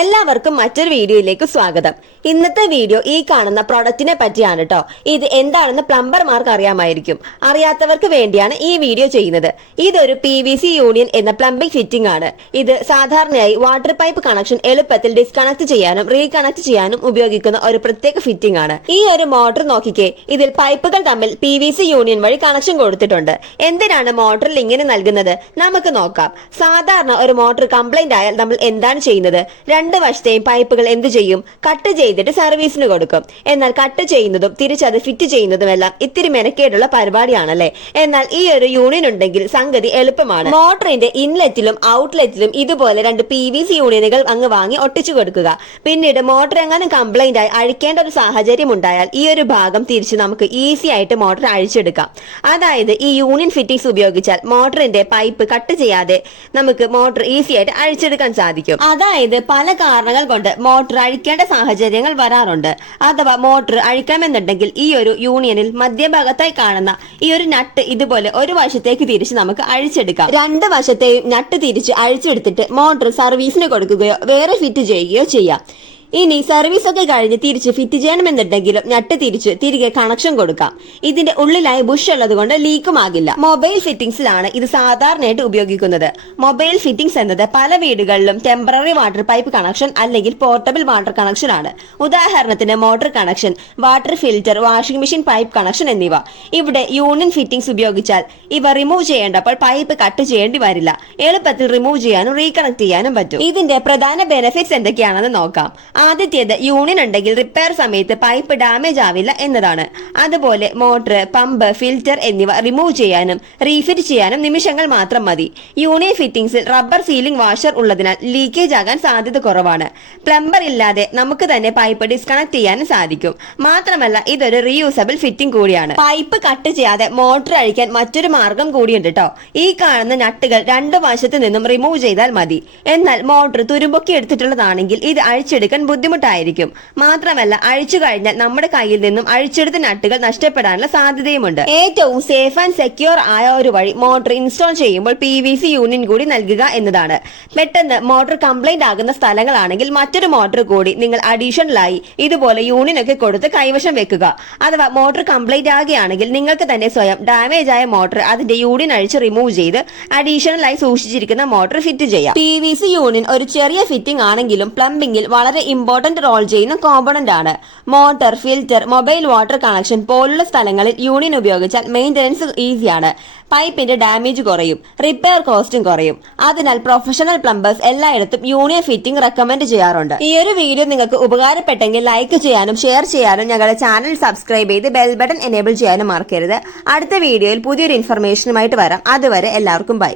എല്ലാവർക്കും മറ്റൊരു വീഡിയോയിലേക്ക് സ്വാഗതം. ഇന്നത്തെ വീഡിയോ ഈ കാണുന്ന പ്രൊഡക്റ്റിനെ പറ്റിയാണ് കേട്ടോ. ഇത് എന്താണെന്ന് പ്ലംബർമാർക്ക് അറിയാമായിരിക്കും. അറിയാത്തവർക്ക് വേണ്ടിയാണ് ഈ വീഡിയോ ചെയ്യുന്നത്. ഇതൊരു PVC യൂണിയൻ എന്ന പ്ലംബിംഗ് ഫിറ്റിംഗ് ആണ്. ഇത് സാധാരണയായി വാട്ടർ പൈപ്പ് കണക്ഷൻ എളുപ്പത്തിൽ ഡിസ്കണക്ട് ചെയ്യാനും റീകണക്ട് ചെയ്യാനും ഉപയോഗിക്കുന്ന ഒരു പ്രത്യേക ഫിറ്റിംഗ് ആണ്. ഈ ഒരു മോട്ടർ നോക്കിക്കേ, ഇതിൽ പൈപ്പുകൾ തമ്മിൽ PVC യൂണിയൻ വഴി കണക്ഷൻ കൊടുത്തിട്ടുണ്ട്. എന്തിനാണ് മോട്ടറിൽ ഇങ്ങനെ നൽകുന്നത്? നമുക്ക് നോക്കാം. സാധാരണ ഒരു മോട്ടർ കംപ്ലൈന്റ് ആയാൽ നമ്മൾ എന്താണ് ചെയ്യുന്നത്? രണ്ട് വശത്തെയും പൈപ്പുകൾ എന്തു ചെയ്യും? കട്ട് ചെയ്തിട്ട് സർവീസിന് കൊടുക്കും. എന്നാൽ കട്ട് ചെയ്യുന്നതും തിരിച്ചത് ഫിറ്റ് ചെയ്യുന്നതുമെല്ലാം ഇത്തിരി മെനക്കേടുള്ള പരിപാടിയാണല്ലേ. എന്നാൽ ഈ ഒരു യൂണിയൻ ഉണ്ടെങ്കിൽ സംഗതി എളുപ്പമാണ്. മോട്ടറിന്റെ ഇൻലെറ്റിലും ഔട്ട്ലെറ്റിലും ഇതുപോലെ രണ്ട് PVC യൂണിയനുകൾ അങ്ങ് വാങ്ങി ഒട്ടിച്ചു കൊടുക്കുക. പിന്നീട് മോട്ടർ എങ്ങാനും കംപ്ലൈന്റ് ആയി അഴിക്കേണ്ട ഒരു സാഹചര്യം ഉണ്ടായാൽ ഈ ഒരു ഭാഗം തിരിച്ച് നമുക്ക് ഈസി ആയിട്ട് മോട്ടർ അഴിച്ചെടുക്കാം. അതായത് ഈ യൂണിയൻ ഫിറ്റിംഗ്സ് ഉപയോഗിച്ചാൽ മോട്ടറിന്റെ പൈപ്പ് കട്ട് ചെയ്യാതെ നമുക്ക് മോട്ടർ ഈസി ആയിട്ട് അഴിച്ചെടുക്കാൻ സാധിക്കും. അതായത് പല കാരണങ്ങൾ കൊണ്ട് മോട്ടർ അഴിക്കേണ്ട സാഹചര്യങ്ങൾ വരാറുണ്ട്. അഥവാ മോട്ടർ അഴിക്കണമെന്നുണ്ടെങ്കിൽ ഈ ഒരു യൂണിയനിൽ മധ്യഭാഗത്തായി കാണുന്ന ഈ ഒരു നട്ട് ഇതുപോലെ ഒരു വശത്തേക്ക് തിരിച്ച് നമുക്ക് അഴിച്ചെടുക്കാം. രണ്ട് വശത്തെയും നട്ട് തിരിച്ച് അഴിച്ചെടുത്തിട്ട് മോട്ടർ സർവീസിന് കൊടുക്കുകയോ വേറെ ഫിറ്റ് ചെയ്യുകയോ ചെയ്യാം. ഇനി സർവീസ് ഒക്കെ കഴിഞ്ഞ് തിരിച്ച് ഫിറ്റ് ചെയ്യണമെന്നുണ്ടെങ്കിലും നട്ട് തിരിച്ച് തിരികെ കണക്ഷൻ കൊടുക്കാം. ഇതിന്റെ ഉള്ളിലായി ബുഷ് ഉള്ളത് കൊണ്ട് ലീക്കും ആകില്ല. മൊബൈൽ ഫിറ്റിംഗ്സിലാണ് ഇത് സാധാരണയായിട്ട് ഉപയോഗിക്കുന്നത്. മൊബൈൽ ഫിറ്റിംഗ്സ് എന്നത് പല വീടുകളിലും ടെമ്പററി വാട്ടർ പൈപ്പ് കണക്ഷൻ അല്ലെങ്കിൽ പോർട്ടബിൾ വാട്ടർ കണക്ഷൻ ആണ്. ഉദാഹരണത്തിന് motor connection, water filter, washing machine pipe connection എന്നിവ. ഇവിടെ യൂണിയൻ ഫിറ്റിംഗ്സ് ഉപയോഗിച്ചാൽ ഇവ റിമൂവ് ചെയ്യേണ്ടപ്പോൾ പൈപ്പ് കട്ട് ചെയ്യേണ്ടി വരില്ല. എളുപ്പത്തിൽ റിമൂവ് ചെയ്യാനും റീകണക്ട് ചെയ്യാനും പറ്റും. ഇതിന്റെ പ്രധാന ബെനിഫിറ്റ്സ് എന്തൊക്കെയാണെന്ന് നോക്കാം. ആദ്യത്തേത്, യൂണിയൻ ഉണ്ടെങ്കിൽ റിപ്പയർ സമയത്ത് പൈപ്പ് ഡാമേജ് ആവില്ല എന്നതാണ്. അതുപോലെ മോട്ടർ, പമ്പ്, ഫിൽറ്റർ എന്നിവ റിമൂവ് ചെയ്യാനും റീഫിറ്റ് ചെയ്യാനും നിമിഷങ്ങൾ മാത്രം മതി. യൂണിയൻ ഫിറ്റിംഗ്സിൽ റബ്ബർ സീലിംഗ് വാഷർ ഉള്ളതിനാൽ ലീക്കേജ് ആകാൻ സാധ്യത കുറവാണ്. പ്ലംബർ ഇല്ലാതെ നമുക്ക് തന്നെ പൈപ്പ് ഡിസ്കണക്ട് ചെയ്യാനും സാധിക്കും. മാത്രമല്ല ഇതൊരു റീയൂസബിൾ ഫിറ്റിംഗ് കൂടിയാണ്. പൈപ്പ് കട്ട് ചെയ്യാതെ മോട്ടർ അഴിക്കാൻ മറ്റൊരു മാർഗം കൂടിയുണ്ട് കേട്ടോ. ഈ കാണുന്ന നട്ടുകൾ രണ്ടു വശത്തു നിന്നും റിമൂവ് ചെയ്താൽ മതി. എന്നാൽ മോട്ടർ തുരുമ്പൊക്കെ എടുത്തിട്ടുള്ളതാണെങ്കിൽ ഇത് അഴിച്ചെടുക്കാൻ ബുദ്ധിമുട്ടായിരിക്കും. മാത്രമല്ല അഴിച്ചു കഴിഞ്ഞാൽ നമ്മുടെ കയ്യിൽ നിന്നും അഴിച്ചെടുത്ത നട്ടുകൾ നഷ്ടപ്പെടാനുള്ള സാധ്യതയുമുണ്ട്. ഏറ്റവും സേഫ് ആൻഡ് സെക്യൂർ ആയ ഒരു വഴി മോട്ടോർ ഇൻസ്റ്റാൾ ചെയ്യുമ്പോൾ PVC യൂണിയൻ കൂടി നൽകുക എന്നതാണ്. പെട്ടെന്ന് മോട്ടോർ കംപ്ലൈന്റ് ആകുന്ന സ്ഥലങ്ങളാണെങ്കിൽ മറ്റൊരു മോട്ടോർ കൂടി നിങ്ങൾ അഡീഷണലായി ഇതുപോലെ യൂണിയൻ ഒക്കെ കൊടുത്ത് കൈവശം വെക്കുക. അഥവാ മോട്ടോർ കംപ്ലൈന്റ് ആകുകയാണെങ്കിൽ നിങ്ങൾക്ക് തന്നെ സ്വയം ഡാമേജ് ആയ മോട്ടോർ അതിന്റെ യൂണിയൻ അഴിച്ച് റിമൂവ് ചെയ്ത് അഡീഷണലായി സൂക്ഷിച്ചിരിക്കുന്ന മോട്ടോർ ഫിറ്റ് ചെയ്യാം. PVC യൂണിയൻ ഒരു ചെറിയ ഫിറ്റിംഗ് ആണെങ്കിലും പ്ലംബിംഗിൽ വളരെ ഇമ്പോർട്ടന്റ് റോൾ ചെയ്യുന്ന കോമ്പണന്റ് ആണ്. Motor, filter, mobile water connection പോലുള്ള സ്ഥലങ്ങളിൽ യൂണിയൻ ഉപയോഗിച്ചാൽ മെയിൻ്റനൻസ് ഈസിയാണ്. പൈപ്പിന്റെ ഡാമേജ് കുറയും, റിപ്പയർ കോസ്റ്റും കുറയും. അതിനാൽ പ്രൊഫഷണൽ പ്ലംബേഴ്സ് എല്ലായിടത്തും യൂണിയൻ ഫിറ്റിംഗ് റെക്കമെൻഡ് ചെയ്യാറുണ്ട്. ഈ ഒരു വീഡിയോ നിങ്ങൾക്ക് ഉപകാരപ്പെട്ടെങ്കിൽ ലൈക്ക് ചെയ്യാനും ഷെയർ ചെയ്യാനും ഞങ്ങളുടെ ചാനൽ സബ്സ്ക്രൈബ് ചെയ്ത് ബെൽ ബട്ടൺ എനേബിൾ ചെയ്യാനും മറക്കരുത്. അടുത്ത വീഡിയോയിൽ പുതിയൊരു ഇൻഫർമേഷനുമായിട്ട് വരാം. അതുവരെ എല്ലാവർക്കും ബൈ.